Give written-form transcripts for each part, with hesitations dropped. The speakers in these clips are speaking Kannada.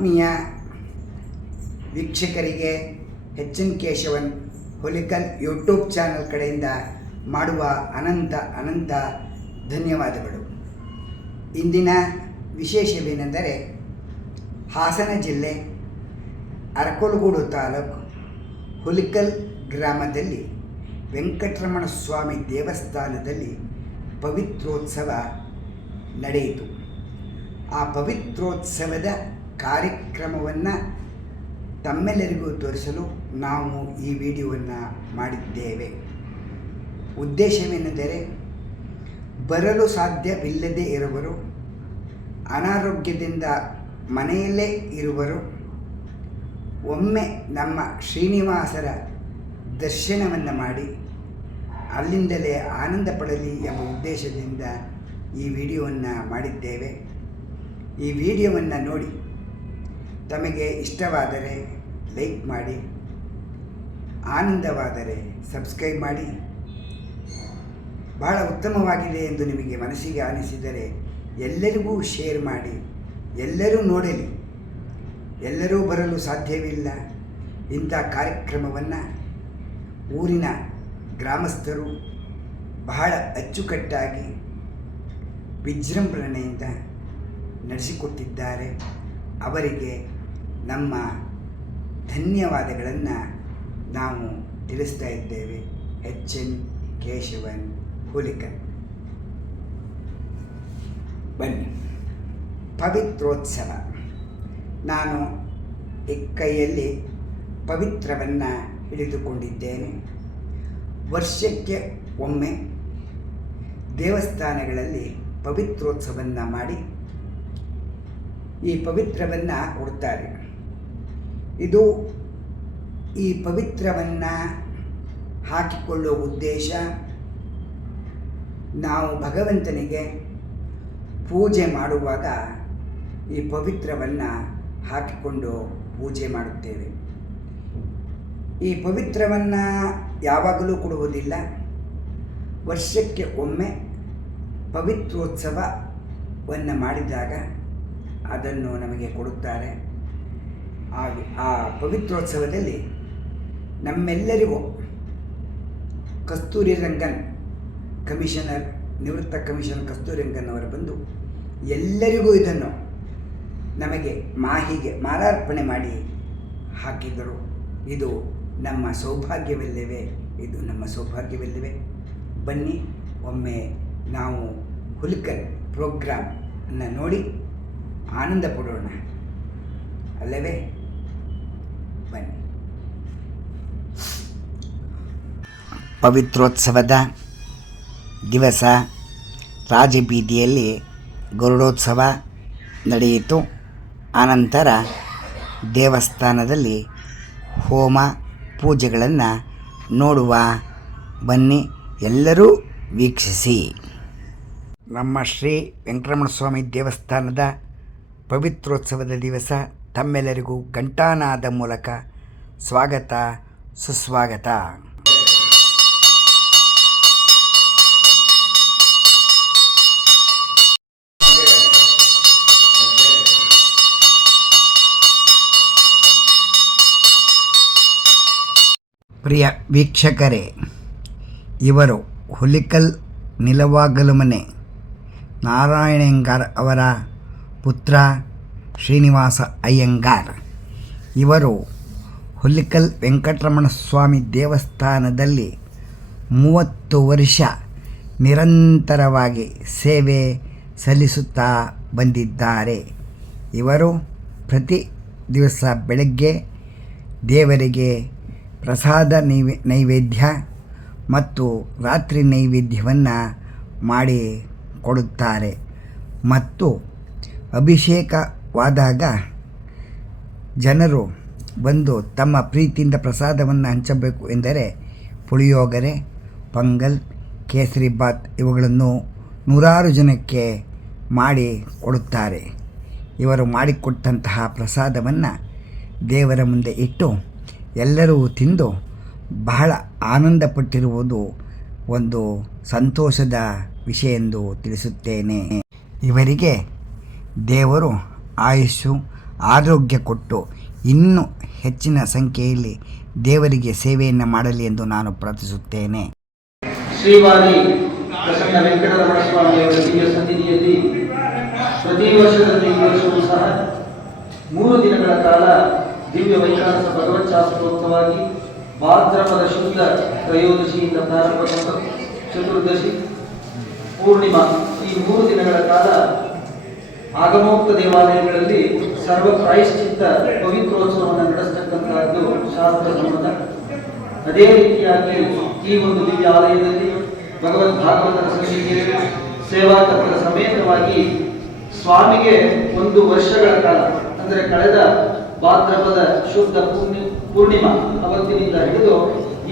ಆತ್ಮೀಯ ವೀಕ್ಷಕರಿಗೆ N Keshavan Hulikal YouTube channel ಕಡೆಯಿಂದ ಮಾಡುವ ಅನಂತ ಧನ್ಯವಾದಗಳು. ಇಂದಿನ ವಿಶೇಷವೇನೆಂದರೆ ಹಾಸನ ಜಿಲ್ಲೆ ಅರಕಲಗೂಡು ತಾಲೂಕು ಹುಲಿಕಲ್ ಗ್ರಾಮದಲ್ಲಿ ವೆಂಕಟರಮಣ ಸ್ವಾಮಿ ದೇವಸ್ಥಾನದಲ್ಲಿ ಪವಿತ್ರೋತ್ಸವ ನಡೆಯಿತು. ಆ ಪವಿತ್ರೋತ್ಸವದ ಕಾರ್ಯಕ್ರಮವನ್ನು ತಮ್ಮೆಲ್ಲರಿಗೂ ತೋರಿಸಲು ನಾವು ಈ ವಿಡಿಯೋವನ್ನು ಮಾಡಿದ್ದೇವೆ. ಉದ್ದೇಶವೇನೆಂದರೆ ಬರಲು ಸಾಧ್ಯವಿಲ್ಲದೆ ಇರುವರು, ಅನಾರೋಗ್ಯದಿಂದ ಮನೆಯಲ್ಲೇ ಇರುವರು ಒಮ್ಮೆ ನಮ್ಮ ಶ್ರೀನಿವಾಸರ ದರ್ಶನವನ್ನು ಮಾಡಿ ಅಲ್ಲಿಂದಲೇ ಆನಂದ ಪಡಲಿ ಎಂಬ ಉದ್ದೇಶದಿಂದ ಈ ವಿಡಿಯೋವನ್ನು ಮಾಡಿದ್ದೇವೆ. ಈ ವಿಡಿಯೋವನ್ನು ನೋಡಿ ತಮಗೆ ಇಷ್ಟವಾದರೆ ಲೈಕ್ ಮಾಡಿ, ಆನಂದವಾದರೆ ಸಬ್ಸ್ಕ್ರೈಬ್ ಮಾಡಿ. ಬಹಳ ಉತ್ತಮವಾಗಿದೆ ಎಂದು ನಿಮಗೆ ಮನಸ್ಸಿಗೆ ಅನಿಸಿದರೆ ಎಲ್ಲರಿಗೂ ಶೇರ್ ಮಾಡಿ. ಎಲ್ಲರೂ ನೋಡಲಿ. ಎಲ್ಲರೂ ಬರಲು ಸಾಧ್ಯವಿಲ್ಲ. ಇಂಥ ಕಾರ್ಯಕ್ರಮವನ್ನು ಊರಿನ ಗ್ರಾಮಸ್ಥರು ಬಹಳ ಅಚ್ಚುಕಟ್ಟಾಗಿ ವಿಜೃಂಭಣೆಯಿಂದ ನಡೆಸಿಕೊಟ್ಟಿದ್ದಾರೆ. ಅವರಿಗೆ ನಮ್ಮ ಧನ್ಯವಾದಗಳನ್ನು ನಾವು ತಿಳಿಸ್ತಾ ಇದ್ದೇವೆ. ಎನ್ ಕೇಶವನ್ ಹುಲಿಕಲ್. ಬನ್ನಿ. ಪವಿತ್ರೋತ್ಸವ. ನಾನು ಈ ಕೈಯಲ್ಲಿ ಪವಿತ್ರವನ್ನು ಹಿಡಿದುಕೊಂಡಿದ್ದೇನೆ. ವರ್ಷಕ್ಕೆ ಒಮ್ಮೆ ದೇವಸ್ಥಾನಗಳಲ್ಲಿ ಪವಿತ್ರೋತ್ಸವವನ್ನು ಮಾಡಿ ಈ ಪವಿತ್ರವನ್ನು ಕೊಡ್ತಾರೆ. ಈ ಪವಿತ್ರವನ್ನು ಹಾಕಿಕೊಳ್ಳುವ ಉದ್ದೇಶ, ನಾವು ಭಗವಂತನಿಗೆ ಪೂಜೆ ಮಾಡುವಾಗ ಈ ಪವಿತ್ರವನ್ನು ಹಾಕಿಕೊಂಡು ಪೂಜೆ ಮಾಡುತ್ತೇವೆ. ಈ ಪವಿತ್ರವನ್ನು ಯಾವಾಗಲೂ ಕೊಡುವುದಿಲ್ಲ. ವರ್ಷಕ್ಕೆ ಒಮ್ಮೆ ಪವಿತ್ರೋತ್ಸವವನ್ನು ಮಾಡಿದಾಗ ಅದನ್ನು ನಮಗೆ ಕೊಡುತ್ತಾರೆ. ಆ ಪವಿತ್ರೋತ್ಸವದಲ್ಲಿ ನಮ್ಮೆಲ್ಲರಿಗೂ ಕಸ್ತೂರಿ ರಂಗನ್ ಕಮಿಷನರ್, ನಿವೃತ್ತ ಕಮಿಷನರ್ ಕಸ್ತೂರಿ ರಂಗನ್ ಅವರು ಬಂದು ಎಲ್ಲರಿಗೂ ಇದನ್ನು ನಮಗೆ ಮಾಲಾರ್ಪಣೆ ಮಾಡಿ ಹಾಕಿದರು. ಇದು ನಮ್ಮ ಸೌಭಾಗ್ಯವಿಲ್ಲವೇ? ಇದು ನಮ್ಮ ಸೌಭಾಗ್ಯವಿಲ್ಲವೇ? ಬನ್ನಿ, ಒಮ್ಮೆ ನಾವು ಹುಲಿಕಲ್ ಪ್ರೋಗ್ರಾಮನ್ನು ನೋಡಿ ಆನಂದ ಪಡೋಣ, ಅಲ್ಲವೇ? ಬನ್ನಿ. ಪವಿತ್ರೋತ್ಸವದ ದಿವಸ ರಾಜಬೀದಿಯಲ್ಲಿ ಗರುಡೋತ್ಸವ ನಡೆಯಿತು. ಆನಂತರ ದೇವಸ್ಥಾನದಲ್ಲಿ ಹೋಮ ಪೂಜೆಗಳನ್ನು ನೋಡುವ. ಬನ್ನಿ, ಎಲ್ಲರೂ ವೀಕ್ಷಿಸಿ. ನಮ್ಮ ಶ್ರೀ ವೆಂಕಟರಮಣ ಸ್ವಾಮಿ ದೇವಸ್ಥಾನದ ಪವಿತ್ರೋತ್ಸವದ ದಿವಸ ತಮ್ಮೆಲ್ಲರಿಗೂ ಘಂಟಾನಾದ ಮೂಲಕ ಸ್ವಾಗತ ಸುಸ್ವಾಗತ. ಪ್ರಿಯ ವೀಕ್ಷಕರೇ, ಇವರು ಹುಲಿಕಲ್ ನಿಲವಾಗಲುಮನೆ ನಾರಾಯಣಯ್ಯಂಗಾರ್ ಅವರ ಪುತ್ರ ಶ್ರೀನಿವಾಸ ಅಯ್ಯಂಗಾರ್. ಇವರು ಹುಲಿಕಲ್ ವೆಂಕಟರಮಣ ಸ್ವಾಮಿ ದೇವಸ್ಥಾನದಲ್ಲಿ 30 ವರ್ಷ ನಿರಂತರವಾಗಿ ಸೇವೆ ಸಲ್ಲಿಸುತ್ತಾ ಬಂದಿದ್ದಾರೆ. ಇವರು ಪ್ರತಿ ದಿವಸ ಬೆಳಗ್ಗೆ ದೇವರಿಗೆ ಪ್ರಸಾದ ನೈವೇದ್ಯ ಮತ್ತು ರಾತ್ರಿ ನೈವೇದ್ಯವನ್ನು ಮಾಡಿ ಕೊಡುತ್ತಾರೆ. ಮತ್ತು ಅಭಿಷೇಕವಾದಾಗ ಜನರು ಬಂದು ತಮ್ಮ ಪ್ರೀತಿಯಿಂದ ಪ್ರಸಾದವನ್ನು ಹಂಚಬೇಕು ಎಂದರೆ ಪುಳಿಯೋಗರೆ, ಪೊಂಗಲ್, ಕೇಸರಿ ಬಾತ್ ಇವುಗಳನ್ನು 100 ಜನಕ್ಕೆ ಮಾಡಿ ಕೊಡುತ್ತಾರೆ. ಇವರು ಮಾಡಿಕೊಟ್ಟಂತಹ ಪ್ರಸಾದವನ್ನು ದೇವರ ಮುಂದೆ ಇಟ್ಟು ಎಲ್ಲರೂ ತಿಂದು ಬಹಳ ಆನಂದಪಟ್ಟಿರುವುದು ಒಂದು ಸಂತೋಷದ ವಿಷಯ ಎಂದು ತಿಳಿಸುತ್ತೇನೆ. ಇವರಿಗೆ ದೇವರು ಆಯುಷ್ಯು ಆರೋಗ್ಯ ಕೊಟ್ಟು ಇನ್ನೂ ಹೆಚ್ಚಿನ ಸಂಖ್ಯೆಯಲ್ಲಿ ದೇವರಿಗೆ ಸೇವೆಯನ್ನು ಮಾಡಲಿ ಎಂದು ನಾನು ಪ್ರಾರ್ಥಿಸುತ್ತೇನೆ. ಶ್ರೀವಾದಿ ಪ್ರಸನ್ನ ವೆಂಕಟರಮಣ ಸ್ವಾಮಿಯವರ ದಿವ್ಯ ಸನ್ನಿಧಿಯಲ್ಲಿ ಪ್ರತಿ ವರ್ಷದಂತೆ ಈ ವರ್ಷವೂ ಸಹ 3 ದಿನಗಳ ಕಾಲ ದಿವ್ಯ ವೈಖಾನಸ ಭಗವಚ್ಛಾಸ್ತ್ರೋಕ್ತವಾಗಿ ಭಾದ್ರಪದ ಶುದ್ಧ ತ್ರಯೋದಶಿಯಿಂದ ಪ್ರಾರಂಭಗೊಂಡ ಚತುರ್ದಶಿ ಪೂರ್ಣಿಮಾ ಈ 3 ದಿನಗಳ ಕಾಲ ಆಗಮೋಕ್ತ ದೇವಾಲಯಗಳಲ್ಲಿ ಸರ್ವ ಪ್ರಾಯಶ್ಚಿತ್ತ ಪವಿತ್ರೋತ್ಸವವನ್ನು ನಡೆಸತಕ್ಕಂತಹದ್ದು ಶಾಸ್ತ್ರ ಸಮ್ಮತ. ಅದೇ ರೀತಿಯಾಗಿ ಈ ಒಂದು ದಿವ್ಯ ಆಲಯದಲ್ಲಿ ಭಗವದ್ ಭಾಗವತರ ಸನ್ನಿಧಿಯಲ್ಲಿ ಸೇವಾಕರ್ತರ ಸಮೇತವಾಗಿ ಸ್ವಾಮಿಗೆ 1 ವರ್ಷಗಳ ಕಾಲ ಅಂದರೆ ಕಳೆದ ಭಾದ್ರಪದ ಶುದ್ಧ ಪೂರ್ಣಿಮಾ ಅವತ್ತಿನಿಂದ ಹಿಡಿದು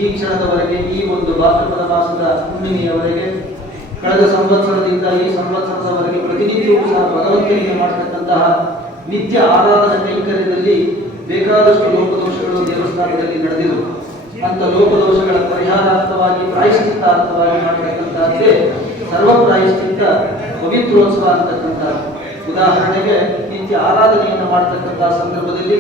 ಈ ಕ್ಷಣದವರೆಗೆ, ಈ ಒಂದು ಭಾದ್ರಪದ ಮಾಸದ ಹುಣ್ಣಿಮೆಯವರೆಗೆ, ಕಳೆದ ಸಂವತ್ಸರದಿಂದ ಈ ಸಂವತ್ಸರದವರೆಗೆ ಪ್ರತಿನಿತ್ಯವೂ ಸಹ ಭಗವಂತನಿಗೆ ಮಾಡತಕ್ಕಂತಹ ನಿತ್ಯ ಆರಾಧನಾ ಕೈಂಕರ್ಯದಲ್ಲಿ ಬೇಕಾದಷ್ಟು ಲೋಪದೋಷಗಳು ದೇವಸ್ಥಾನದಲ್ಲಿ ನಡೆದಿರುವುದು. ಅಂತ ಲೋಪದೋಷಗಳ ಪರಿಹಾರಾರ್ಥವಾಗಿ ಪ್ರಾಯಶ್ಚಿತ್ತಾರ್ಥವಾಗಿ ಮಾಡತಕ್ಕಂತಹದ್ದೇ ಸರ್ವ ಪ್ರಾಯಶ್ಚಿತ್ತ ಪವಿತ್ರೋತ್ಸವ ಅಂತಕ್ಕಂಥದ್ದು. ಉದಾಹರಣೆಗೆ ನಿತ್ಯ ಆರಾಧನೆಯನ್ನು ಮಾಡತಕ್ಕಂತಹ ಸಂದರ್ಭದಲ್ಲಿ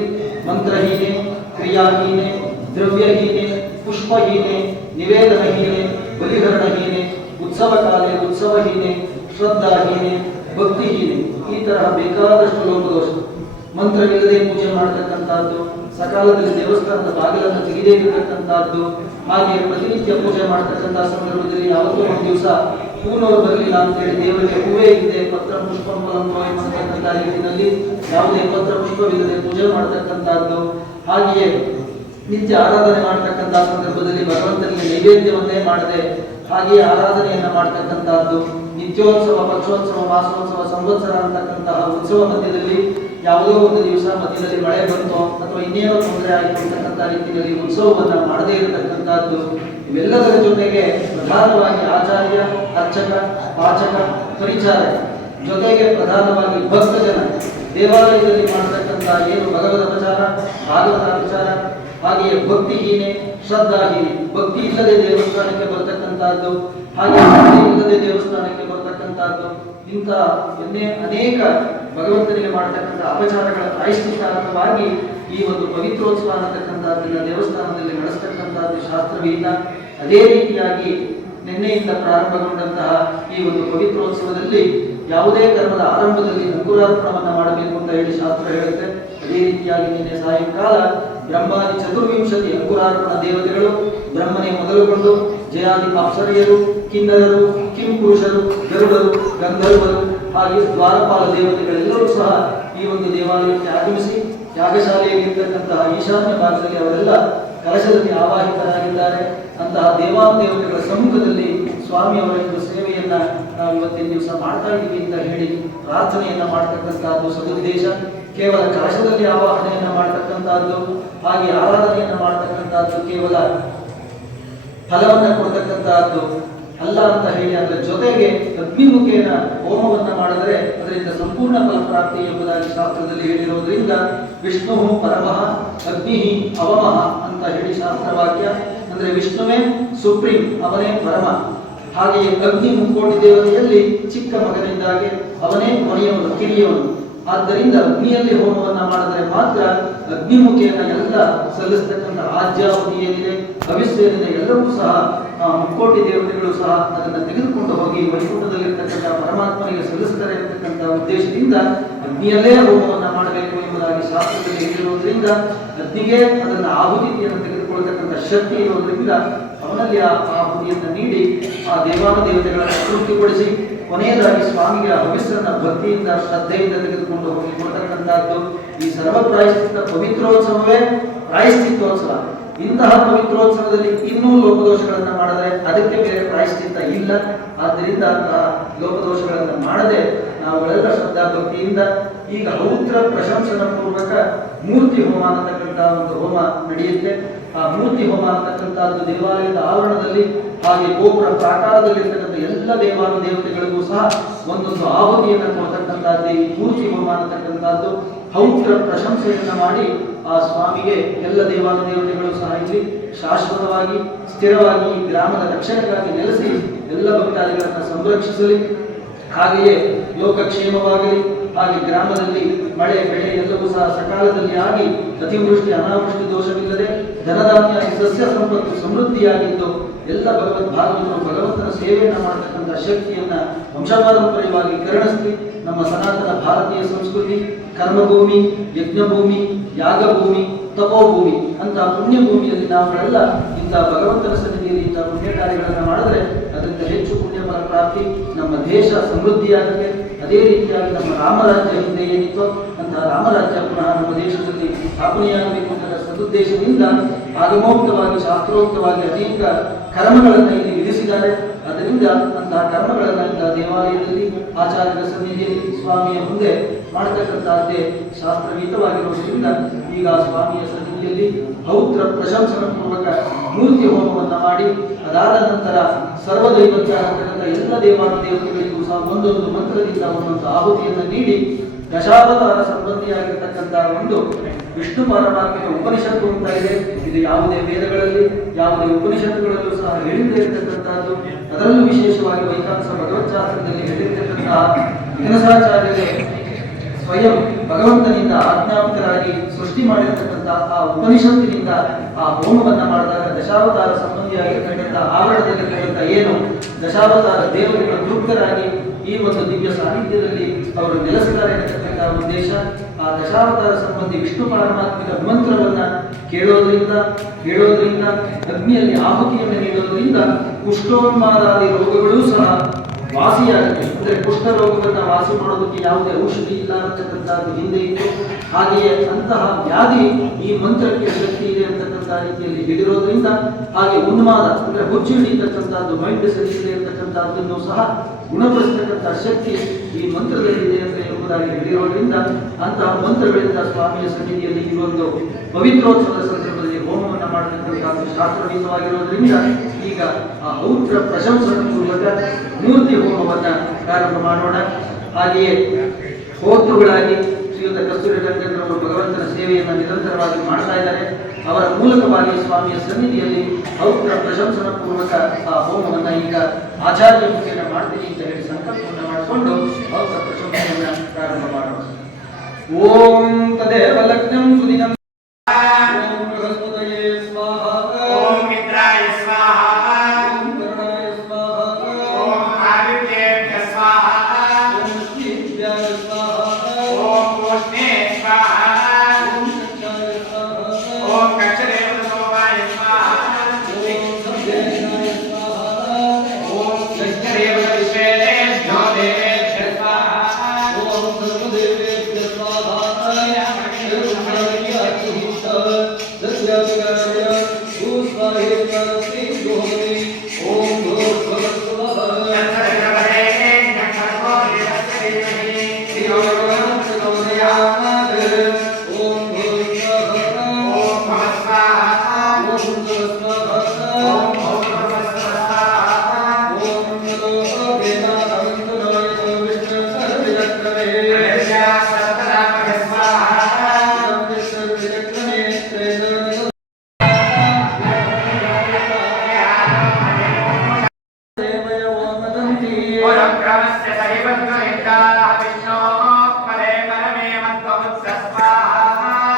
ಮಂತ್ರಹೀನೆ, ಕ್ರಿಯಾಹೀನೆ, ದ್ರವ್ಯಹೀನೆ, ಪುಷ್ಪಹೀನೆ, ನಿವೇದನಹೀನೆ, ಬಲಿಹರಣಹೀನೆ, ಉತ್ಸವ ಕಾಲೇ ಉತ್ಸವಹೀನೆ, ಶ್ರದ್ಧಾಹೀನೆ, ಭಕ್ತಿಹೀನೆ, ಈ ತರಹ ಬೇಕಾದಷ್ಟು ಲೋಪದೋಷ. ಮಂತ್ರವಿಲ್ಲದೆ ಪೂಜೆ ಮಾಡತಕ್ಕಂಥದ್ದು, ಸಕಾಲದಲ್ಲಿ ದೇವಸ್ಥಾನದ ಬಾಗಿಲನ್ನು ತೆಗೆದೇ ಇರತಕ್ಕಂಥದ್ದು, ಹಾಗೆ ಪ್ರತಿನಿತ್ಯ ಪೂಜೆ ಮಾಡತಕ್ಕಂತಹ ಸಂದರ್ಭದಲ್ಲಿ ಯಾವತ್ತೋ ಒಂದು ದಿವಸ ಹೂನವರು ಬರಲಿಲ್ಲ ಅಂತೇಳಿ ದೇವರಿಗೆ ಹೂವೇ ಇಲ್ಲದೆ ಪತ್ರ ಪುಷ್ಪ ಅಂತಕ್ಕಂಥ ರೀತಿಯಲ್ಲಿ ಯಾವುದೇ ಪತ್ರ ಪುಷ್ಪವಿಲ್ಲದೆ ಪೂಜೆ ಮಾಡತಕ್ಕಂಥದ್ದು, ಹಾಗೆಯೇ ನಿತ್ಯ ಆರಾಧನೆ ಮಾಡತಕ್ಕಂತಹ ಸಂದರ್ಭದಲ್ಲಿ ಭಗವಂತನಿಗೆ ನೈವೇದ್ಯವನ್ನೇ ಮಾಡದೆ ಹಾಗೆಯೇ ಆರಾಧನೆಯನ್ನ ಮಾಡತಕ್ಕಂತಹದ್ದು, ನಿತ್ಯೋತ್ಸವ, ಪಕ್ಷೋತ್ಸವ, ಮಾಸೋತ್ಸವ, ಸಂವತ್ಸರ ಅಂತಕ್ಕಂತಹ ಉತ್ಸವ ಮಧ್ಯದಲ್ಲಿ ಯಾವುದೋ ಒಂದು ದಿವಸ ಮಧ್ಯದಲ್ಲಿ ಮಳೆ ಬಂತೋ ಅಥವಾ ಇನ್ನೇನೋ ತೊಂದರೆ ಆಯಿತು ಅಂತಕ್ಕಂಥ ರೀತಿಯಲ್ಲಿ ಉತ್ಸವವನ್ನ ಮಾಡದೇ ಇರತಕ್ಕಂತಹದ್ದು. ಇವೆಲ್ಲದರ ಜೊತೆಗೆ ಪ್ರಧಾನವಾಗಿ ಆಚಾರ್ಯ, ಅರ್ಚಕ, ಪಾಚಕ, ಪರಿಚಾರಕ, ಜೊತೆಗೆ ಪ್ರಧಾನವಾಗಿ ಭಕ್ತ ಜನ ದೇವಾಲಯದಲ್ಲಿ ಮಾಡತಕ್ಕಂತಹ ಏನು ಭಗವದ ಪ್ರಚಾರ, ಭಾಗವತ ಪ್ರಚಾರ, ಹಾಗೆಯೇ ಭಕ್ತಿಹೀನೆ, ಶ್ರದ್ಧಾಹೀನೆ, ಭಕ್ತಿ ಇಲ್ಲದೆ ದೇವಸ್ಥಾನಕ್ಕೆ ಬರ್ತಕ್ಕಂತಹದ್ದು, ಹಾಗೆ ಇಲ್ಲದೆ ದೇವಸ್ಥಾನಕ್ಕೆ ಬರ್ತಕ್ಕಂತಹದ್ದು, ಇಂಥ ಅನೇಕ ಭಗವಂತನಿಗೆ ಮಾಡತಕ್ಕಂಥ ಅಪಚಾರಗಳ ಪ್ರಾಯಶ್ಚಿತ್ತಾರ್ಥವಾಗಿ ಈ ಒಂದು ಪವಿತ್ರೋತ್ಸವ ಅನ್ನತಕ್ಕಂಥದ್ದನ್ನ ದೇವಸ್ಥಾನದಲ್ಲಿ ನಡೆಸ್ತಕ್ಕಂಥದ್ದು ಶಾಸ್ತ್ರವಿಲ್ಲ. ಅದೇ ರೀತಿಯಾಗಿ ನಿನ್ನೆಯಿಂದ ಪ್ರಾರಂಭಗೊಂಡಂತಹ ಈ ಒಂದು ಪವಿತ್ರೋತ್ಸವದಲ್ಲಿ ಯಾವುದೇ ಕರ್ಮದ ಆರಂಭದಲ್ಲಿ ಅಂಕುರಾರ್ಪಣವನ್ನು ಮಾಡಬೇಕು ಅಂತ ಹೇಳಿ ಶಾಸ್ತ್ರ ಹೇಳುತ್ತೆ. ಅದೇ ರೀತಿಯಾಗಿ ನಿನ್ನೆ ಸಾಯಂಕಾಲ ಬ್ರಹ್ಮಾದಿ 24 ಅಂಕುರಾರ್ಪಣ ದೇವತೆಗಳು, ಬ್ರಹ್ಮನೇ ಮೊದಲುಗೊಂಡು ಜಯಾದಿ ಅಪ್ಸರೆಯರು, ಕಿನ್ನರರು, ಕಿಂಪುರುಷರು, ಗರುಡರು, ಗಂಧರ್ವರು, ಹಾಗೆ ದ್ವಾರಪಾಲ ದೇವತೆಗಳೆಲ್ಲರೂ ಸಹ ಈ ಒಂದು ದೇವಾಲಯಕ್ಕೆ ಆಗಮಿಸಿ ಯಾಗಶಾಲೆಯಲ್ಲಿರ್ತಕ್ಕಂತಹ ಈಶಾನ್ಯ ಭಾಗದಲ್ಲಿ ಅವರೆಲ್ಲ ಕಲಶದಲ್ಲಿ ಆವಾಹಿತರಾಗಿದ್ದಾರೆ. ಅಂತಹ ದೇವಾನುದೇವತೆಗಳ ಸಮ್ಮುಖದಲ್ಲಿ ಸ್ವಾಮಿ ಅವರ ಒಂದು ಸೇವೆಯನ್ನ ನಾವು ಇವತ್ತಿನ ದಿವಸ ಮಾಡ್ತಾ ಇದ್ದೀವಿ ಅಂತ ಹೇಳಿ ಪ್ರಾರ್ಥನೆಯನ್ನ ಮಾಡತಕ್ಕಂತಹದ್ದು ಸದುದ್ದೇಶ. ಕೇವಲ ಕಲಶದಲ್ಲಿ ಆವಾಹನೆಯನ್ನ ಮಾಡತಕ್ಕಂತಹದ್ದು, ಹಾಗೆ ಆರಾಧನೆಯನ್ನ ಮಾಡತಕ್ಕಂತಹದ್ದು ಕೇವಲ ಫಲವನ್ನ ಕೊಡ್ತಕ್ಕಂತಹದ್ದು ಅಲ್ಲ ಅಂತ ಹೇಳಿ, ಅದರ ಜೊತೆಗೆ ಅಗ್ನಿಮುಖೇನ ಹೋಮವನ್ನ ಮಾಡಿದರೆ ಅದರಿಂದ ಸಂಪೂರ್ಣ ಫಲಪ್ರಾಪ್ತಿ ಎಂಬುದಾಗಿ ಶಾಸ್ತ್ರದಲ್ಲಿ ಹೇಳಿರೋದ್ರಿಂದ ವಿಷ್ಣು ಪರಮಃ ಅಗ್ನಿ ಅವಮಃ ಅಂತ ಹೇಳಿ ಶಾಸ್ತ್ರವಾಕ್ಯ. ಅಂದ್ರೆ ವಿಷ್ಣುವೇ ಸುಪ್ರೀಂ, ಅವನೇ ಪರಮ. ಹಾಗೆಯೇ ಅಗ್ನಿ ಮುಕ್ಕೋಟಿ ದೇವತೆಯಲ್ಲಿ ಚಿಕ್ಕ ಮಗನಿದ್ದಾಗೆ ಅವನೇ ಕೊನೆಯವನು, ಕಿರಿಯವನು. ಆದ್ದರಿಂದ ಅಗ್ನಿಯಲ್ಲಿ ಹೋಮವನ್ನ ಮಾಡಿದರೆ ಮಾತ್ರ ಅಗ್ನಿಮುಖಿಯನ್ನ ಎಲ್ಲ ಸಲ್ಲಿಸ್ತಕ್ಕಂಥ ಆಜ್ಯಾವಧಿ ಏನಿದೆ, ಭವಿಷ್ಯ ಏನಿದೆ, ಎಲ್ಲವೂ ಸಹ ಮುಕ್ಕೋಟಿ ದೇವತೆಗಳು ಸಹ ಅದನ್ನು ತೆಗೆದುಕೊಂಡು ಹೋಗಿ ವೈಕುಂಠದಲ್ಲಿರ್ತಕ್ಕಂಥ ಪರಮಾತ್ಮನಿಗೆ ಸಲ್ಲಿಸ್ತಾರೆ ಇರತಕ್ಕಂಥ ಉದ್ದೇಶದಿಂದ ಅಗ್ನಿಯಲ್ಲೇ ಹೋಮವನ್ನ ಮಾಡಬೇಕು ಎಂಬುದಾಗಿ ಶಾಸ್ತ್ರದಲ್ಲಿ ಹೇಳಿರುವುದರಿಂದ ಅಗ್ನಿಗೆ ಅದನ್ನು ಆಹುತಿಯನ್ನು ತೆಗೆದುಕೊಳ್ಳತಕ್ಕಂಥ ಶಕ್ತಿ ಇರುವುದರಿಂದ ಅವನಲ್ಲಿ ಆ ಆಹುತಿಯನ್ನು ನೀಡಿ ಆ ದೇವಾನುದೇವತೆಗಳನ್ನು ತೃಪ್ತಿಪಡಿಸಿ ಕೊನೆಯದಾಗಿ ಸ್ವಾಮಿಗೆ ಆ ಭವಿಷ್ಯನ ಭಕ್ತಿಯಿಂದ ಶ್ರದ್ಧೆಯಿಂದ ತೆಗೆದುಕೊಂಡು ಹೋಗಿ ಕೊಡ್ತಕ್ಕಂಥದ್ದು ಈ ಸರ್ವ ಪ್ರಾಯಶ್ಚಿತ್ತ ಪವಿತ್ರೋತ್ಸವವೇ ಪ್ರಾಯಶ್ಚಿತ್ತೋತ್ಸವ. ಇಂತಹ ಪವಿತ್ರೋತ್ಸವದಲ್ಲಿ ಇನ್ನೂ ಲೋಪದೋಷಗಳನ್ನು ಮಾಡಿದರೆ ಅದಕ್ಕೆ ಬೇರೆ ಪ್ರಾಯಶ್ಚಿತ್ತ ಇಲ್ಲ. ಆದ್ದರಿಂದ ಲೋಪದೋಷಗಳನ್ನು ಮಾಡದೆ ನಾವುಗಳೆಲ್ಲ ಶ್ರದ್ಧಾ ಭಕ್ತಿಯಿಂದ ಈಗ ಹೌತ್ರ ಪ್ರಶಂಸನ ಪೂರ್ವಕ ಮೂರ್ತಿ ಹೋಮ ಅನ್ನತಕ್ಕಂಥ ಒಂದು ಹೋಮ ನಡೆಯುತ್ತೆ. ಆ ಮೂರ್ತಿ ಹೋಮ ಅನ್ನತಕ್ಕಂಥದ್ದು ದೇವಾಲಯದ ಆವರಣದಲ್ಲಿ ಹಾಗೆ ಗೋಪುರ ಪ್ರಾಕಾರದಲ್ಲಿರ್ತಕ್ಕಂಥ ಎಲ್ಲ ದೇವಾನುದೇವತೆಗಳಿಗೂ ಸಹ ಒಂದೊಂದು ಆಹುತಿಯನ್ನು ಕೊಡ್ತಕ್ಕಂಥದ್ದು ಈ ಮೂರ್ತಿ ಹೋಮ ಅನ್ನತಕ್ಕಂಥದ್ದು. ಹೌತ್ರ ಪ್ರಶಂಸೆಯನ್ನ ಮಾಡಿ ಆ ಸ್ವಾಮಿಗೆ ಎಲ್ಲ ದೇವಾನುದೇವತೆಗಳು ಸಹ ಇಲ್ಲಿ ಶಾಶ್ವತವಾಗಿ ಸ್ಥಿರವಾಗಿ ಈ ಗ್ರಾಮದ ರಕ್ಷಣೆಗಾಗಿ ನೆಲೆಸಿ ಎಲ್ಲ ಭಕ್ತಾದಿಗಳನ್ನು ಸಂರಕ್ಷಿಸಲಿ, ಹಾಗೆಯೇ ಲೋಕಕ್ಷೇಮವಾಗಲಿ, ಹಾಗೆ ಗ್ರಾಮದಲ್ಲಿ ಮಳೆ ಬೆಳೆ ಎಲ್ಲವೂ ಸಹ ಸಕಾಲದಲ್ಲಿ ಆಗಿ ಅತಿವೃಷ್ಟಿ ಅನಾವೃಷ್ಟಿ ದೋಷವಿಲ್ಲದೆ ಧನಧಾನ್ಯ ಸಸ್ಯ ಸಂಪತ್ತು ಸಮೃದ್ಧಿಯಾಗಿದ್ದು ಎಲ್ಲ ಭಗವದ್ ಭಾಗವತರು ಭಗವಂತನ ಸೇವೆಯನ್ನು ಮಾಡತಕ್ಕಂಥ ಶಕ್ತಿಯನ್ನ ವಂಶಪಾರಂಪರ್ಯವಾಗಿ ಕರುಣಿಸಿ ನಮ್ಮ ಸನಾತನ ಭಾರತೀಯ ಸಂಸ್ಕೃತಿ ಕರ್ಮಭೂಮಿ ಯಜ್ಞಭೂಮಿ ಯಾಗಭೂಮಿ ತಪೋಭೂಮಿ ಅಂತ ಪುಣ್ಯಭೂಮಿಯಲ್ಲಿ ನಾವುಗಳೆಲ್ಲ ಇಂಥ ಭಗವಂತನ ಸನ್ನಿಧಿಯಲ್ಲಿ ಇಂಥ ಪುಣ್ಯ ಕಾರ್ಯಗಳನ್ನು ಮಾಡಿದ್ರೆ ಅದರಿಂದ ಹೆಚ್ಚು ಪುಣ್ಯ ಫಲ ಪ್ರಾಪ್ತಿ, ನಮ್ಮ ದೇಶ ಸಮೃದ್ಧಿಯಾಗುತ್ತೆ. ಅದೇ ರೀತಿಯಾಗಿ ನಮ್ಮ ರಾಮರಾಜ್ಯ ಹಿಂದೆ ಏನಿತ್ತು ಅಂತಹ ರಾಮರಾಜ್ಯ ಪುನಃ ನಮ್ಮ ದೇಶದಲ್ಲಿ ಸ್ಥಾಪನೆಯಾಗಬೇಕು ಅಂತ ಸದುದ್ದೇಶದಿಂದ ಆಗಮೋಕ್ತವಾಗಿ ಶಾಸ್ತ್ರೋಕ್ತವಾಗಿ ಅನೇಕ ಕರ್ಮಗಳನ್ನು ಇಲ್ಲಿ ವಿಧಿಸಿದ್ದಾರೆ. ಅದರಿಂದ ಅಂತಹ ಕರ್ಮಗಳನ್ನು ಇಂತಹ ದೇವಾಲಯದಲ್ಲಿ ಆಚಾರ್ಯರ ಸನ್ನಿಧಿಯಲ್ಲಿ ಸ್ವಾಮಿಯ ಮುಂದೆ ಮಾಡತಕ್ಕಂತಹದ್ದೇ ಶಾಸ್ತ್ರಗೀತವಾಗಿರುವುದರಿಂದ ಈಗ ಸ್ವಾಮಿಯ ಸನ್ನಿಧಿಯಲ್ಲಿ ಪೌತ್ರ ಪ್ರಶಂಸನ ಪೂರ್ವಕ ಮೂರ್ತಿ ಹೋಮವನ್ನು ಮಾಡಿ ಅದಾದ ನಂತರ ಸರ್ವದೈವತ್ಯ ಅಂತಕ್ಕಂಥ ಎಲ್ಲ ದೇವಾನುದೇವತೆಗಳಿಗೂ ಸಹ ಒಂದೊಂದು ಮಂತ್ರದಿಂದ ಒಂದೊಂದು ಆಹುತಿಯನ್ನು ನೀಡಿ ದಶಾವತಾರ ಸಂಬಂಧಿಯಾಗಿರ್ತಕ್ಕಂತಹ ಒಂದು ವಿಷ್ಣು ಪಾರಮಾರ್ಥಿಕ ಉಪನಿಷತ್ತು ಅಂತ ಇದೆ. ಇದು ಯಾವುದೇ ವೇದಗಳಲ್ಲಿ ಯಾವುದೇ ಉಪನಿಷತ್ತುಗಳಲ್ಲೂ ಸಹ ಹೇಳಿದ್ದೇ ಇರತಕ್ಕಂತಹದ್ದು. ಅದರಲ್ಲೂ ವಿಶೇಷವಾಗಿ ವೈಖಾನಸ ಭಗವತ್ಶಾಸ್ತ್ರದಲ್ಲಿ ಹೇಳಿರ್ತಕ್ಕಂತಹ ವಿಘ್ನಸಾಚಾರ್ಯರೇ ಸ್ವಯಂ ಭಗವಂತನಿಂದ ಆಜ್ಞಾಪಿತರಾಗಿ ಸೃಷ್ಟಿ ಮಾಡಿರ್ತಕ್ಕಂಥ ಆ ಉಪನಿಷತ್ತಿನಿಂದ ಆ ಹೋಮವನ್ನ ಮಾಡಿದಾಗ ದಶಾವತಾರ ಸಂಬಂಧಿಯಾಗಿರ್ತಕ್ಕಂಥ ಆವರಣದಲ್ಲಿರ್ತಕ್ಕಂಥ ಏನು ದಶಾವತಾರ ದೇವರುಗಳ ತೃಪ್ತರಾಗಿ ಈ ಒಂದು ದಿವ್ಯ ಸಾನ್ನಿಧ್ಯದಲ್ಲಿ ಅವರು ನೆಲೆಸಿದ್ದಾರೆ ಎನ್ನತಕ್ಕಂಥ ಉದ್ದೇಶ. ಆ ದಶಾವತಾರ ಸಂಬಂಧಿ ವಿಷ್ಣು ಪಾರಮಾತ್ಮಿಕ ಮಂತ್ರವನ್ನ ಕೇಳೋದ್ರಿಂದ ಅಗ್ನಿಯಲ್ಲಿ ಆಹುತಿಯನ್ನು ನೀಡೋದ್ರಿಂದ ಕುಷ್ಠೋನ್ಮಾದಾದಿ ರೋಗಗಳೂ ಸಹ ವಾಸಿಯಾಗುತ್ತೆ. ಅಂದ್ರೆ ಕುಷ್ಠ ರೋಗವನ್ನು ವಾಸಿ ಮಾಡೋದಕ್ಕೆ ಯಾವುದೇ ಔಷಧಿ ಇಲ್ಲ ಅಂತಕ್ಕಂಥದ್ದು ಹಿಂದೆ ಇತ್ತು. ಹಾಗೆಯೇ ಅಂತಹ ವ್ಯಾಧಿ ಈ ಮಂತ್ರಕ್ಕೆ ಶಕ್ತಿ ಇದೆ ಅಂತಕ್ಕಂಥ ರೀತಿಯಲ್ಲಿ ಹೇಳಿರೋದ್ರಿಂದ ಹಾಗೆ ಉನ್ಮಾದ ಅಂದ್ರೆ ಹುಚ್ಚು ಹಿಡಿತಕ್ಕಂಥದ್ದು ಮೈಂಡ್ ಸರಿ ಇದೆ ಅಂತಕ್ಕಂಥದ್ದನ್ನು ಸಹ ಗುಣಪಡಿಸತಕ್ಕಂಥ ಶಕ್ತಿ ಈ ಮಂತ್ರದಲ್ಲಿ ಇದೆ ಅಂತ ಎಂಬುದಾಗಿ ಹೇಳಿರೋದ್ರಿಂದ ಅಂತಹ ಮಂತ್ರಗಳಿಂದ ಸ್ವಾಮಿಯ ಸನ್ನಿಧಿಯಲ್ಲಿ ಈ ಒಂದು ಪವಿತ್ರೋತ್ಸವದ ಸಂದರ್ಭದಲ್ಲಿ ಹೋಮವನ್ನು ಮಾಡತಕ್ಕಂಥ ಶಾಸ್ತ್ರಯುತವಾಗಿರೋದ್ರಿಂದ ಈಗ ಆ ಔತ್ರ ಪ್ರಶಂಸನ ಪೂರ್ವಕ ಮೂರ್ತಿ ಹೋಮವನ್ನ ಪ್ರಾರಂಭ ಮಾಡೋಣ. ಹಾಗೆಯೇ ಹೋತೃಗಳಾಗಿ ಶ್ರೀಯುತ ಕಸ್ತೂರಿ ರಂಗನವರು ಭಗವಂತನ ಸೇವೆಯನ್ನು ನಿರಂತರವಾಗಿ ಮಾಡ್ತಾ ಇದ್ದಾರೆ. ಅವರ ಮೂಲಕವಾಗಿ ಸ್ವಾಮಿಯ ಸನ್ನಿಧಿಯಲ್ಲಿ ಔತ್ರ ಪ್ರಶಂಸನ ಪೂರ್ವಕ ಆ ಹೋಮವನ್ನ ಈಗ ಆಚಾರ್ಯ ಮುಖೇನ ಮಾಡ್ತೀನಿ ಅಂತ ಹೇಳಿ ಸಂಕಲ್ಪವನ್ನು ಮಾಡಿಕೊಂಡು ಔತ್ರ ಪ್ರಶಂಸೆಯನ್ನ ಪ್ರಾರಂಭ ಮಾಡೋಣ. ಓಂ ತದೇವ ಲಗ್ನಂ ಸುದಿನಂ विष्णो परे परमे मध्वमुत्सस्वाहा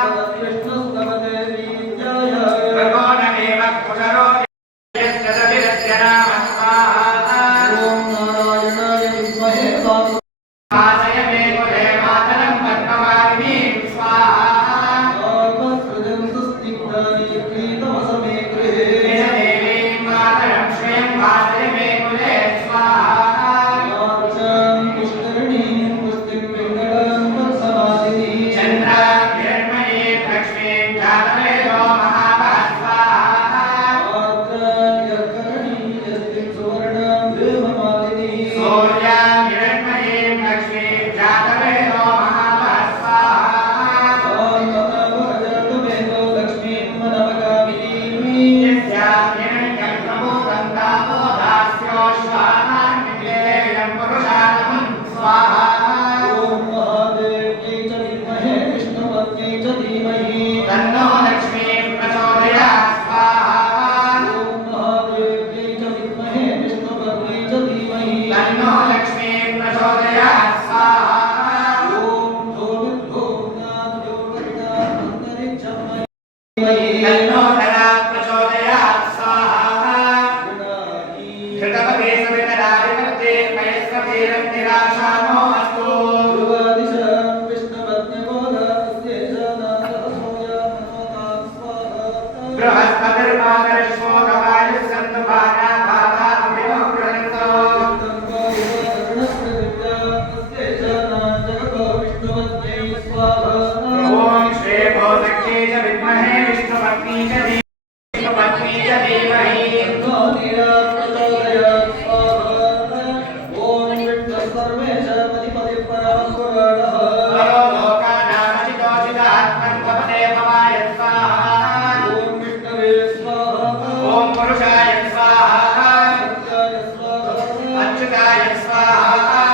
तन्नो धना प्रचोदयात् स्वाहा कृतवते सवितरादिवते मयस्वतीरं निराशानो अस्तु बृहस्पतिर्मातरिश्वोकवायुः सन्तु भागा भागा अभिनव प्रणतो ॐ श्रेभो सख्ये च विद्महे विष्णुपत्नी च विष्णुपत्नी च धीमहि लोकानामचितोचितात्मन्भवते भवाय स्वाहा ॐ पुरुषाय स्वाहा अच्युताय स्वाहा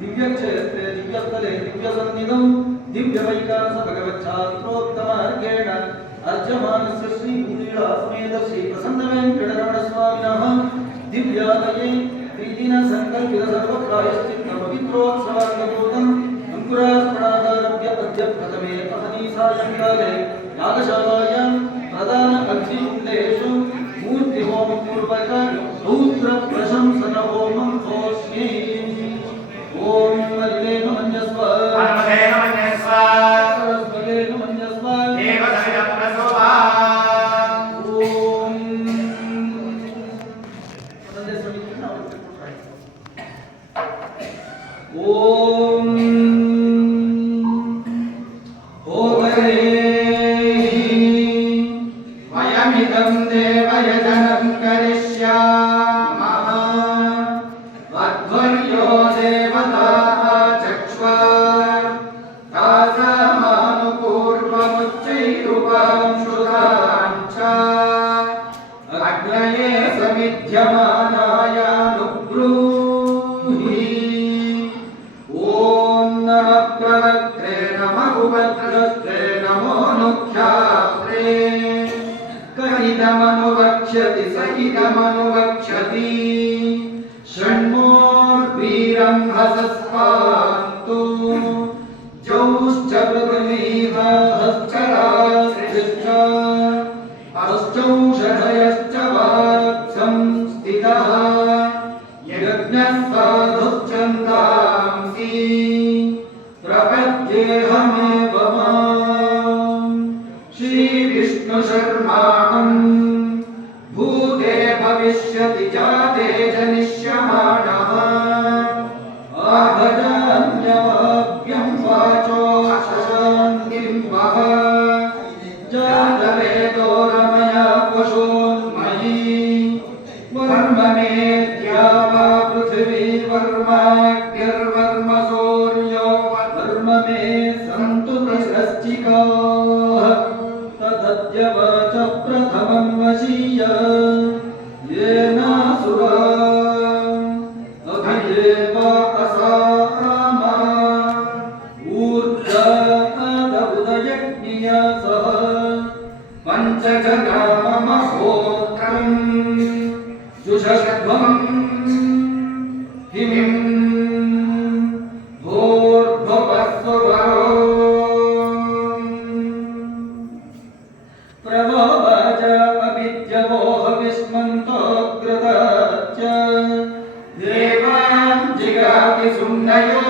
दिव्यक्षेत्रे दिव्यस्थले दिव्यसन्निधौ दिव्यवैकास भगवच्छास्त्रोत्तमार्गेण अर्जमानस्य श्रीभूलीलासमेत श्रीप्रसन्नवेङ्कटरमणस्वामिनः दिव्यालये त्रिदिनसङ्कल्पित सर्वप्रायश्चित्तपवित्रोत्सवाङ्गभूतम् अङ्कुरार्पणादारभ्य अद्य प्रथमे अहनीसायङ्काले यागशालायां प्रधान अग्निकुण्डेषु मूर्तिहोमं पूर्वक रौद्रप्रशंसनहोमं होस्मि। ओम वल्लेन मन्यस्व हनुमतेन मन्यस्व सरस्वतेन मन्यस्व देवसविदं प्रसोभा ओम ओम वयमिदं देवयजनं करिष्यामः वध्वर्यो देवताः चक्ष्वा तासामानुपूर्वमुच्चैरुपांशुतां च अग्नये समिध्यमानायानुब्रूहि ॐ नमः प्रवक्त्रे नमः उपद्रष्टे नमो नुख्यात्रे कहितमनुवक्ष्यति सहितमनुवक्ष्यति षण्मोर्वीरं हसस्वान्तु जौश्च पृथिवीहश्च रात्रिश्च अश्चौषधयश्च वाक्सं स्थितः यज्ञः साधुश्चन्दांसि प्रपद्येऽहमेव माम् श्रीविष्णुशर्माणम् भूते भविष्यति जाते जनिष्यमाणः आभजान्यवाभ्यं वाचो शान्तिं वह जातवेदो रमया पशोन्मयी वर्म मेद्या वा पृथिवी वर्माग्निर्वर्म सूर्यो वर्म मे सन्त यस्तिकाः तदद्यवच प्रथमं वशीय येनासुरा अभिदेव असामा ऊर्जादुदयज्ञया सह पञ्चजगामहोत्रम् जुषध्वम् किं भूर्भुवस्सुवरो प्रभवज अविद्यवो हविष्मन्तोऽग्रतश्च देवान् जिगाति सुम्नयो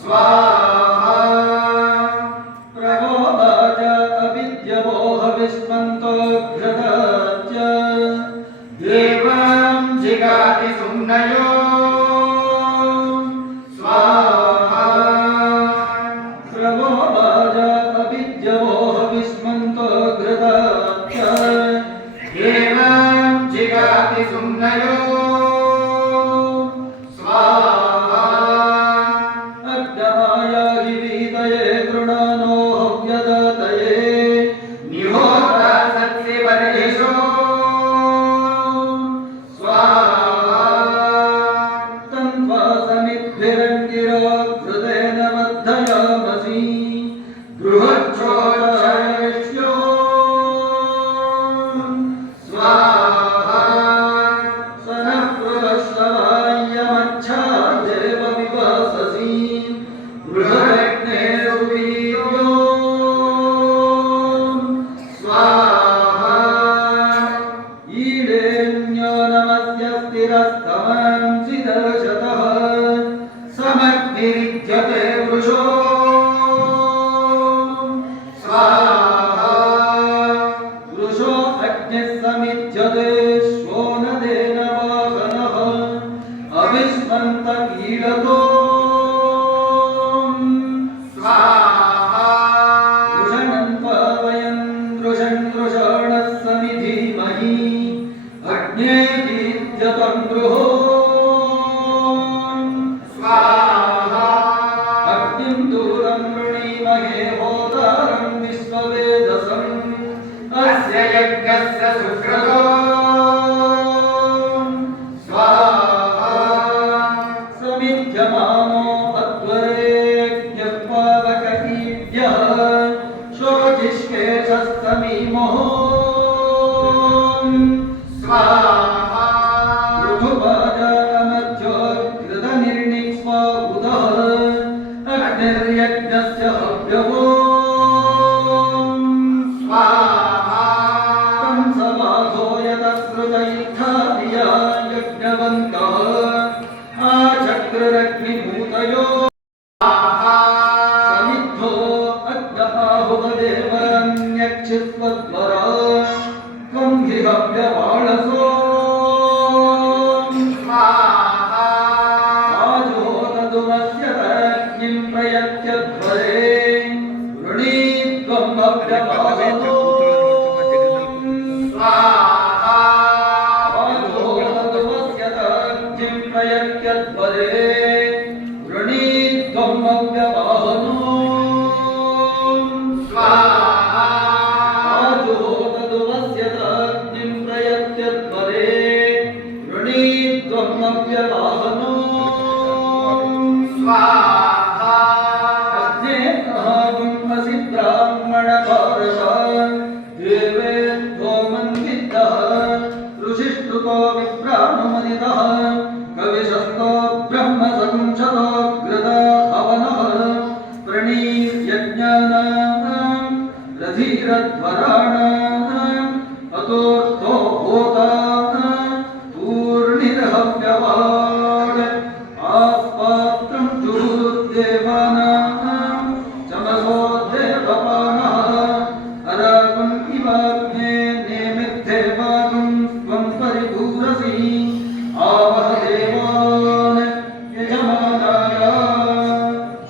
स्वाहा प्रभवज अविद्यवो हविष्मन्तोऽग्रतश्च देवान् जिगाति सुम्नयो स्वाहा प्रभवज अविद्यवो हविष्मन्तोऽग्रतश्च देवान् जिगाति सुम्नयो स्वाहा अग्नाय हिवीतये कृणानो हव्यदतये निहोता सत्सिवर्यशो स्वाहा तन्त्वा समिद्भिरङ्गिरो घृतेन वर्धयामसि बृहच्छोषयिष्यो स्वाहा स नः पृवश्रवाय्यमच्छा देव विवाससि बृहरग्ने सुवीर्यो स्वाहा ईडेन्यो नमस्य स्थिरस्तमांसि दर्शतः समग्निरिध्यते वृषो स्वाहा वृषो अग्निः समिध्यते श्वोनदेन वाहनः अविष्मन्त ईडतो स्वाहा वृषणं पावयन् वृषणः समिधीमहि अग्ने दीप्यतं गृहो स्वाहा अग्निं दूरं वृणीमहे होतारं विश्ववेदसम् अस्य यज्ञस्य सुकृतो स्वाहा समिध्यमानो अध्वरेज्ञः पावकईभ्यः शोचिष्केशस्तमीमोः स्वाहा ऋतुवाजामध्योऽग्रतनिर्णिक्ष्वा उदः अग्निर्यज्ञस्य हव्यवो स्वाहा तं समाधो यतस्रुतैर्धार्या यज्ञवन्तः आचक्ररग्निभूतयो समिद्धो अग्नआहुतदेवान्यक्षिस्वद्वरा त्वं हि हव्यवाळसो स्वाहा आजुहोतदुमस्यतग्निं प्रयत्यध्वरे वृणीत्वं हव्यवाहनो स्वाहा आजुहोतदुमस्यतग्निं प्रयत्यध्वरे वृणीत्वं हव्यवाहनो स्वाहा आजुहोतदुमस्यतग्निं प्रयत्यध्वरे वृणीत्वं हव्यवाहनो स्वाहा अग्ने अहं ब्राह्मणभारत देवेभ्यो मन्दितः ऋषिष्टुतो विप्राणुमदितः कविशस्तो ब्रह्मसंशतो ग्रदा हवनः प्रणीयज्ञानां रधिरध्वराणाम् अतोऽर्थो होता पूर्णिर्हव्यवाड् आस्पात्रं जुहुर्देवानां चमसो देवपानः अरागुं इवाग्ने नेमिद्धेवागुं त्वं परिपूरसि आवह देवान् यजमानाय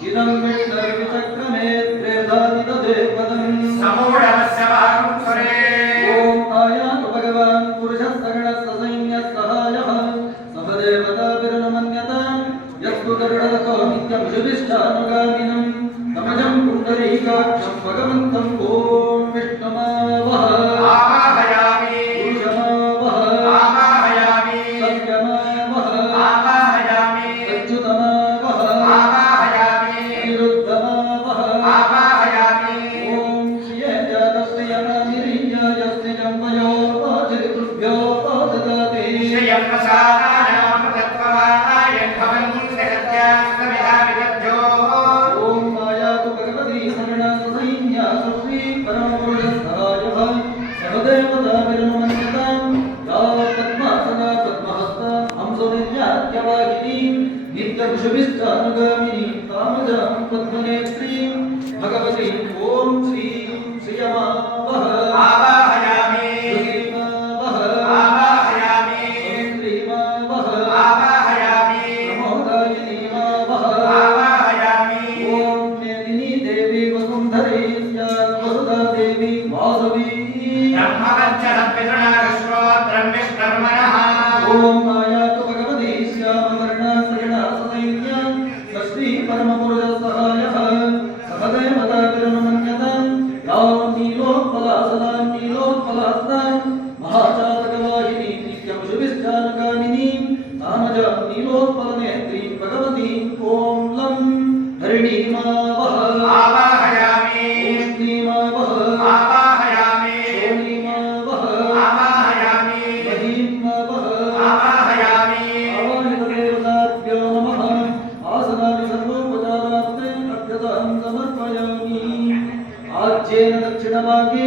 इदं विष्णुर्विचक्रमे त्रेधादिददेवदम् समूढमस्य भागं स्वरे ॐ आयातु भगवान् पुरुषः सगणस्य सैन्यः सहायः सह देवताभिर्नमन्यताम् यस्तु गरुडरथो नित्यं शुभिष्ठानुगामिनम् पुण्डरीकाक्षं भगवन्तं ॐ विष्णुमावह आवाहयामि पुरुषमावह आवाहयामि सत्यमावह आवाहयामि अच्युतमावह आवाहयामि अनिरुद्धमावह आवाहयामि ॐ श्रियजातश्रियमानिरीयायस्य जन्मयो आचरितृभ्यो ददाति श्रियं प्रसादानां तत्त्ववाय भवन् सत्यास्तविधाविदभ्यो ॐ मायातु भगवती शरणासुसैन्या सुश्री परमपुरुषस्थायः सहदेवताभिर्मन्यतां या पद्मासना पद्महस्ता हंसनिर्यात्यवाहिनीं नित्यकुशभिश्चानुगामिनीं तामजां पद्मनेत्रीं भगवतीं ॐ श्रीं श्रियमावह आवाहयामि श्रीमावह आवाहयामि श्रीमावह आवाहयामि प्रमोदायिनीमावह आवाहयामि ॐ मेदिनी देवी वसुन्धरी स्यात् वसुधा देवी वासवी ब्रह्मवच्चः विष्णुर्मनः ॐ मायातु भगवती श्यामवर्णा सरणा सदैन्या षष्ठी परमपुरुषसहायः सहदेवताभिर्मन्यतां या नीलोत्पलासनां नीलोत्पलासनां महाचातकवाहिनी नित्यमुषुभिश्चानुगामिनीं तामजां नीलोत्पलनेत्रीं भगवतीं ॐ लं हरिणीमावह आवाहयामि ऊष्णीमावह आवाहयामि शोणीमावह आवाहयामि महीमावह आवाहयामि आवाहितदेवताभ्यो नमः आसनानि सर्वोपचारार्थे अभ्यतां समर्पयामि आज्येन दक्षिणभागे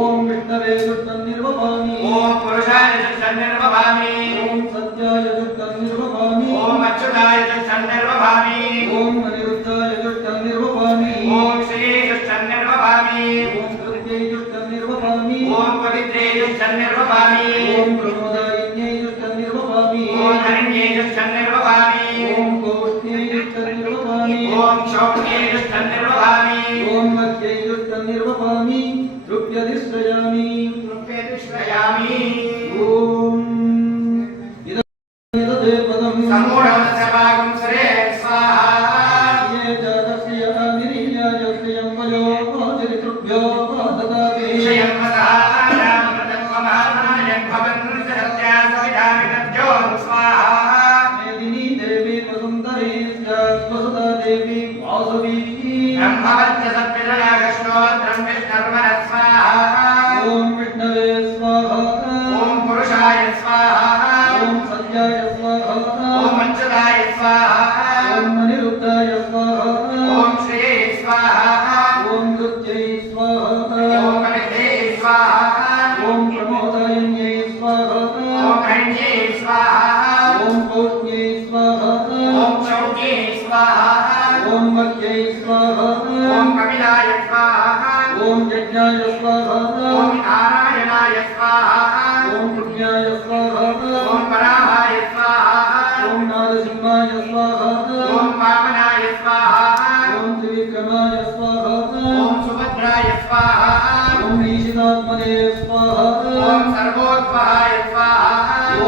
ॐ विष्णवे दुष्टं निर्वपामि ॐ पुरुषाय दुष्टं निर्वभामि ॐ सत्याय दुष्टं निर्वपामि ॐ अच्युताय दुष्टं निर्वभामि ॐ अनिरुद्धाय दुष्टं निर्वपामि ॐ श्री दुष्टं निर्वभामि ॐ कृत्यै दुष्टं निर्वपामि ॐ पवित्रे दुष्टं निर्वभामि ॐ प्रमोदायिन्यै दुष्टं निर्वपामि ॐ हरिण्ये दुष्टं निर्वभामि ॐ कौष्ण्यै दुष्टं निर्वपामि ॐ शौक्ये दुष्टं निर्वभामि ॐ मध्यै दुष्टं निर्वपामि तृप्यधिष्ठयामि रूपे दुष्टयामि ॐ इदं पदं समूढमस्य भागं सरे स्वाहा ये जातस्य निरीयाय श्रियं वयो आचरितृभ्यो ददाति श्रियं वसानां प्रतत्वमानाय भवन् सत्यास्तविधाविदभ्यो स्वाहा मेदिनी देवी वसुन्धरी स्यात् वसुधा देवी वासवी ब्रह्मवच्च सत्पितृनागश्रोत्रं विष्णुर्मनः स्वाहा ॐ विष्णवे स्वाहा ॐ पुरुषाय स्वाहा ॐ सत्याय स्वाहा ॐ अच्युताय स्वाहा ॐ अनिरुद्धाय स्वाहा ॐ श्रिये स्वाहा ॐ कृत्यै स्वाहा ॐ पवित्रे स्वाहा ॐ प्रमोदायिन्यै स्वाहा ॐ हरिण्ये स्वाहा ॐ कौष्ण्यै स्वाहा ॐ शौक्ये स्वाहा ॐ मध्यै स्वाहा ॐ कपिलाय स्वाहा ॐ यज्ञाय स्वाहा ॐ नारायणाय स्वाहा ॐ पुण्याय स्वाहा ॐ वराहाय स्वाहा ॐ नारसिंहाय स्वाहा ॐ वामनाय स्वाहा ॐ त्रिविक्रमाय स्वाहा ॐ सुभद्राय स्वाहा ॐ ईशितात्मने स्वाहा ॐ सर्वोद्भवाय स्वाहा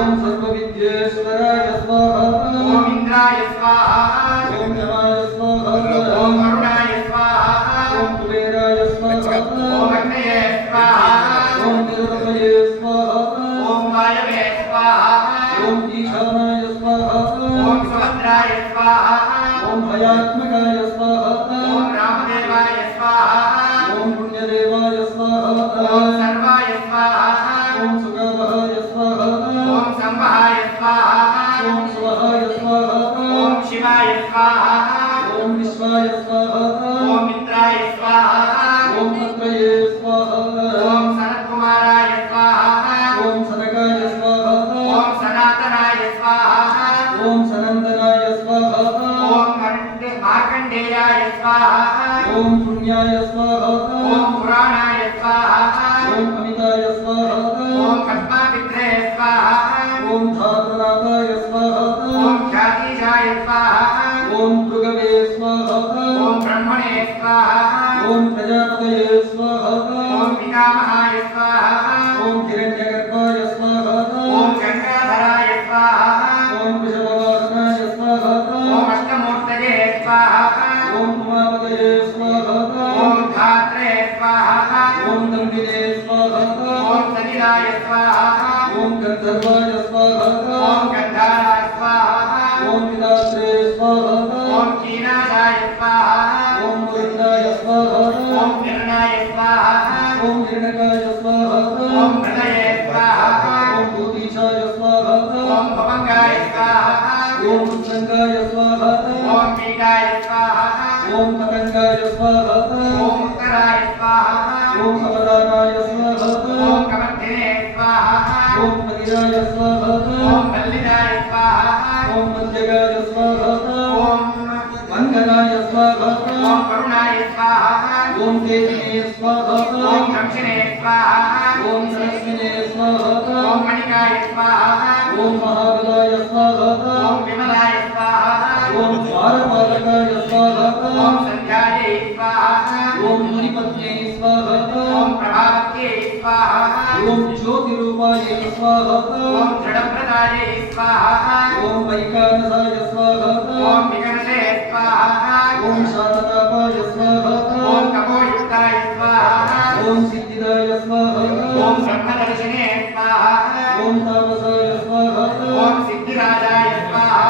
ॐ सर्वविद्येश्वराय स्वाहा ॐ इन्द्राय स्वाहा ॐ यमाय स्वाहा ॐ वरुणाय स्वाहा ॐ कुबेराय स्वाहा ॐ अग्नये स्वाहा ॐ निरुपये स्वाहा ॐ वायवे स्वाहा ॐ ईशानाय स्वाहा ॐ सुभद्राय स्वाहा ॐ भयात्मकाय स्वाहा ॐ रामदेवाय स्वाहा ॐ पुण्यदेवाय स्वाहा ॐ सर्वाय स्वाहा ॐ सुगावहाय स्वाहा ॐ संवहाय स्वाहा ॐ स्वहाय स्वाहा ॐ शिवाय स्वाहा ॐ विश्वाय स्वाहा ॐ मित्राय स्वाहा ॐ अत्रये स्वाहा ॐ सनत्कुमाराय स्वाहा ॐ सनकाय स्वाहा ॐ सनातनाय स्वाहा ॐ सनन्दनाय स्वाहा ॐ मार्कण्डेयाय स्वाहा ॐ पुण्याय स्वाहा ॐ पुराणाय स्वाहा ॐ अमिताय स्वाहा ॐ पद्माभित्रे स्वाहा ॐ धातनाथाय स्वाहा ॐ ख्यातीशाय स्वाहा ॐ भृगवे स्वाहा ॐ ब्रह्मणे स्वाहा ॐ प्रजापतये स्वाहा ॐ पितामहाय स्वाहा ॐ हिरण्यगर्भाय स्वाहा ॐ गङ्गाधराय स्वाहा ॐ वृषभवाहनाय स्वाहा ॐ अष्टमूर्तये स्वाहा ॐ उमापतये स्वाहा ॐ गंधर्वाय स्वाहा ओम गंधाराय स्वाहा ओम विदात्रे स्वाहा ओम कीनाशाय स्वाहा ओम वरुणाय स्वाहा ओम निर्णाय स्वाहा ओम हिरण्यकाय स्वाहा ओम हृदये स्वाहा ओम ज्योतिषाय स्वाहा ओम भवंगाय स्वाहा ओम उत्संगाय स्वाहा ओम मीनाय स्वाहा ओम पतंगाय स्वाहा ओम उत्तराय स्वाहा ओम अवदानाय स्वाहा ओम कमंडिने स्वाहा ओम मदिराय स्वाहा ओम मल्लिकाय स्वाहा ओम मध्यगाय स्वाहा ओम मंगलाय स्वाहा ओम करुणाय स्वाहा ओम तेजिने स्वाहा ओम दक्षिणे स्वाहा ओम सरस्विने स्वाहा ओम मणिकाय स्वाहा ओम महाबलाय स्वाहा ओम विमलाय स्वाहा ओम द्वारपालकाय स्वाहा ओम संध्यायै स्वाहा ओम मुनिपत्न्यै स्वाहा ओम प्रभावत्यै स्वाहा ओम ज्योतिरूपाय स्वाहा ओम दृढप्रदायै स्वाहा ओम वैकानसाय स्वाहा ओम विकनसे स्वाहा ओम शांततापाय स्वाहा ओम तपोयुक्ताय स्वाहा ओम सिद्धिदाय स्वाहा ओम ब्रह्मदर्शिने स्वाहा ओम तामसाय स्वाहा ओम सिद्धिराजाय स्वाहा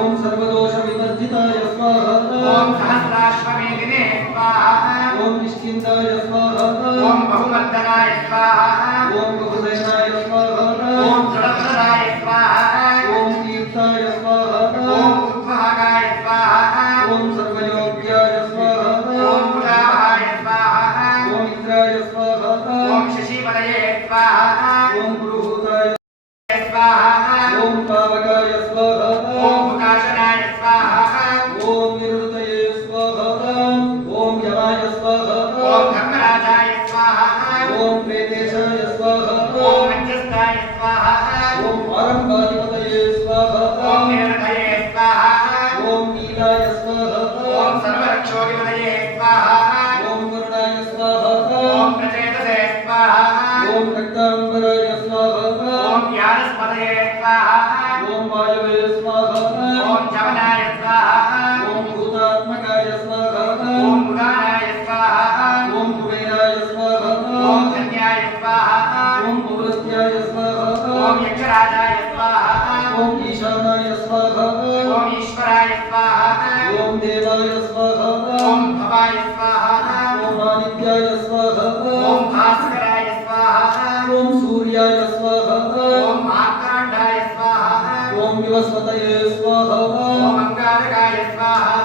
ओम सर्वदोष विवर्जिताय स्वाहा ओम सहस्राश्वमेधिने स्वाहा ओम निश्चिन्ताय स्वाहा ओम बहुमर्दनाय स्वाहा ओम बहुसेनाय स्वाहा ओम दृढप्रदाय स्वाहा ओम तीर्थाय स्वाहा ओम उद्भागाय स्वाहा ओम सर्वयोग्याय स्वाहा ओम मुदाभाय स्वाहा ओम इंद्राय स्वाहा ओम शशिपतये स्वाहा ओम गुरुभूताय स्वाहा ओम पावकाय स्वाहा ओम प्रकाशनाय स्वाहा ओम निवृतये स्वाहा ओम यमाय स्वाहा ओम धर्मराजाय स्वाहा ओम प्रेतेशाय स्वाहा ओम मध्यस्थाय स्वाहा ओम आरंभाधिपतये स्वाहा ओम निरधये स्वाहा ओम नीलाय स्वाहा ओम सर्वरक्षोधिपतये स्वाहा ओम वरुणाय स्वाहा ओम प्रचेतसे स्वाहा ओम रक्तांबराय स्वाहा ओम ज्ञानस्पतये स्वाहा ओम वायवे स्वाहा ओम जवनाय स्वाहा ओम भूतात्मकाय स्वाहा ओम उदानाय स्वाहा ओम कुबेराय स्वाहा ओम कन्याय स्वाहा ओम पौलस्त्याय स्वाहा ओम यक्षराजाय स्वाहा ओम ईशानाय स्वाहा ओम ईश्वराय स्वाहा ओम देवाय स्वाहा ओम भवाय स्वाहा ओम आदित्याय स्वाहा ओम भास्कराय स्वाहा ओम सूर्याय स्वाहा ओम मार्तांडाय स्वाहा ओम विवस्वतये स्वाहा ओम अंगारकाय स्वाहा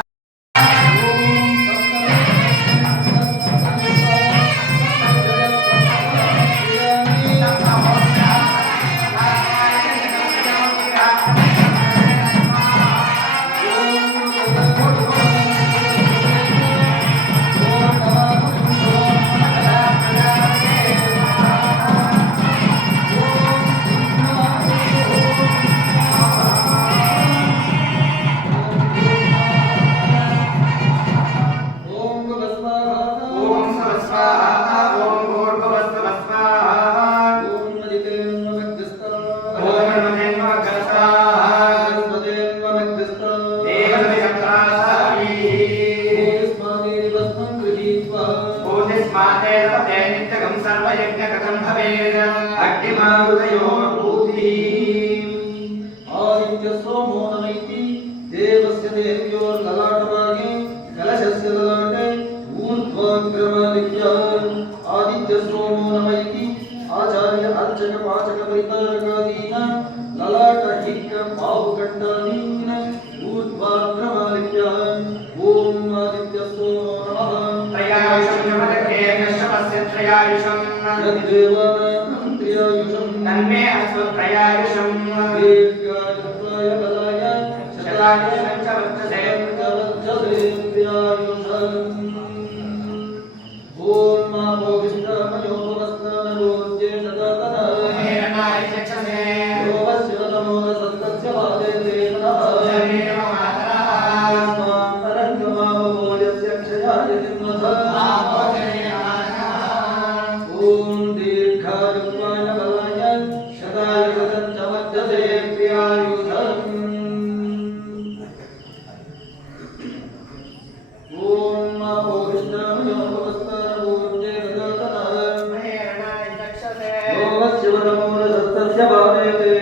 ओम भस्वाहा ओम स्वस्वाहा ओम भूर्भुवस्सुवः स्वाहा ओम मदितेन मध्यस्था ओम नमोन्नमः मदितेन मध्यस्था देवसविचक्रासावी ओस्मादेव भस्मं गृहीत्वा भूतिस्माते लभते नित्यगं सर्वयज्ञकथं भवेत् अग्निमारुतयोर्भूतिः आदित्य सोमो नमैति देवस्य देव्योर्ललाटभागे कलशस्य ललाटे ऊर्ध्वाग्रमादित्य आदित्य सोमो नमैति आचार्य अर्चक पाचक परितारकादीन ललाट हिक्क बाहुकण्डादीन ऊर्ध्वाग्रमादित्य ओम आदित्य सोमो नमः त्रयायुषं जपदग्ने कश्यपस्य त्रयायुषं यद्देवानां त्र्यायुषं तन्मे अस्मत्त्रयायुषं दीर्घायुष्याय बलाय शतायुषं च वर्धते ओम नमो विष्णुमयो भवस्नानोज्ये ततः हेरणाय चक्षसे योगस्यतमो सत्तस्य वादेते नमः परन्तमावो यस्य क्षयाय जिन्मथः ओम दीर्घायुष्याय बलाय शतायुषं च वर्धते प्रियायुषम् ओम नमो विष्णुमयो भवस्नानोज्ये ततः हेरणाय चक्षसे योगस्य तमो सत्तस्य वादेते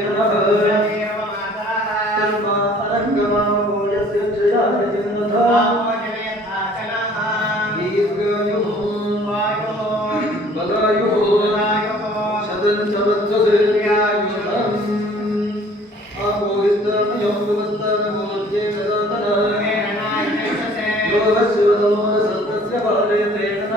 ोहस्योदमोदसन्तस्य बाले तेन